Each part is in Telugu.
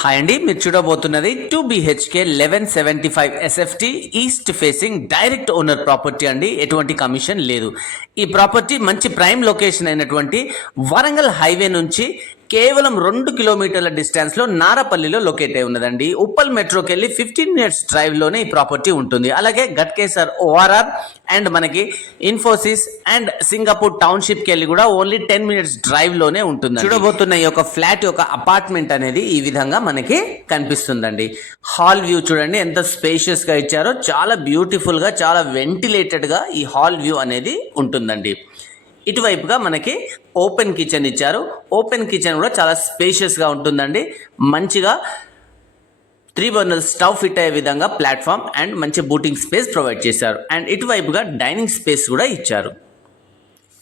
హాయ్ అండి, మీరు చూడబోతున్నది 2 BHK 1175 SFT east facing direct owner property అండి. ఎటువంటి కమిషన్ లేదు. ఈ ప్రాపర్టీ మంచి ప్రైమ్ లొకేషన్ అయినటువంటి వరంగల్ హైవే నుంచి కేవలం 2 కిలోమీటర్ల డిస్టెన్స్లో నారపల్లిలో లొకేట్ అయి ఉన్నదండి. ఉప్పల్ మెట్రోకి వెళ్ళి 15 మినిట్స్ డ్రైవ్లోనే ఈ ప్రాపర్టీ ఉంటుంది. అలాగే గట్కేసర్ ORR అండ్ మనకి ఇన్ఫోసిస్ అండ్ సింగపూర్ టౌన్షిప్కి వెళ్ళి కూడా ఓన్లీ 10 మినిట్స్ డ్రైవ్లోనే ఉంటుంది. చూడబోతున్న ఈ యొక్క ఫ్లాట్ యొక్క అపార్ట్మెంట్ అనేది ఈ విధంగా మనకి కనిపిస్తుందండి. హాల్ వ్యూ చూడండి ఎంత స్పేషియస్గా ఇచ్చారో, చాలా బ్యూటిఫుల్గా, చాలా వెంటిలేటెడ్గా ఈ హాల్ వ్యూ అనేది ఉంటుందండి. ఇటువైపుగా మనకి ఓపెన్ కిచెన్ ఇచ్చారు. ఓపెన్ కిచెన్ కూడా చాలా స్పేషియస్గా ఉంటుందండి. మంచిగా 3 బర్నర్ స్టవ్ ఫిట్ అయ్యే విధంగా ప్లాట్ఫామ్ అండ్ మంచి బూటింగ్ స్పేస్ ప్రొవైడ్ చేశారు. అండ్ ఇటువైపుగా డైనింగ్ స్పేస్ కూడా ఇచ్చారు.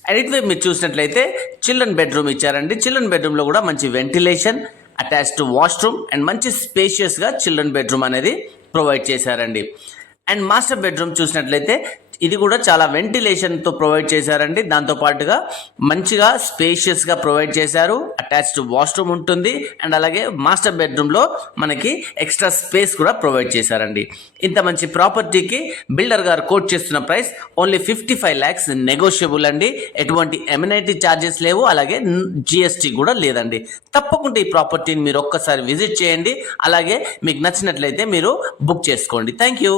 అండ్ ఇటువైపు మీరు చూసినట్లయితే చిల్డ్రన్ బెడ్రూమ్ ఇచ్చారండి. చిల్డ్రన్ బెడ్రూమ్లో కూడా మంచి వెంటిలేషన్, అటాచ్డ్ వాష్రూమ్ అండ్ మంచి స్పేషియస్గా చిల్డ్రన్ బెడ్రూమ్ అనేది ప్రొవైడ్ చేశారండి. అండ్ మాస్టర్ బెడ్రూమ్ చూసినట్లయితే ఇది కూడా చాలా వెంటిలేషన్తో ప్రొవైడ్ చేశారండి. దాంతోపాటుగా మంచిగా స్పేషియస్గా ప్రొవైడ్ చేశారు. అటాచ్డ్ వాష్రూమ్ ఉంటుంది. అండ్ అలాగే మాస్టర్ బెడ్రూమ్లో మనకి ఎక్స్ట్రా స్పేస్ కూడా ప్రొవైడ్ చేశారండి. ఇంత మంచి ప్రాపర్టీకి బిల్డర్ గారు కోట్ చేస్తున్న ప్రైస్ ఓన్లీ 55 lakhs నెగోషియబుల్ అండి. ఎటువంటి ఎమ్యూనిటీ ఛార్జెస్ లేవు, అలాగే GST కూడా లేదండి. తప్పకుండా ఈ ప్రాపర్టీని మీరు ఒక్కసారి విజిట్ చేయండి. అలాగే మీకు నచ్చినట్లయితే మీరు బుక్ చేసుకోండి. Thank you.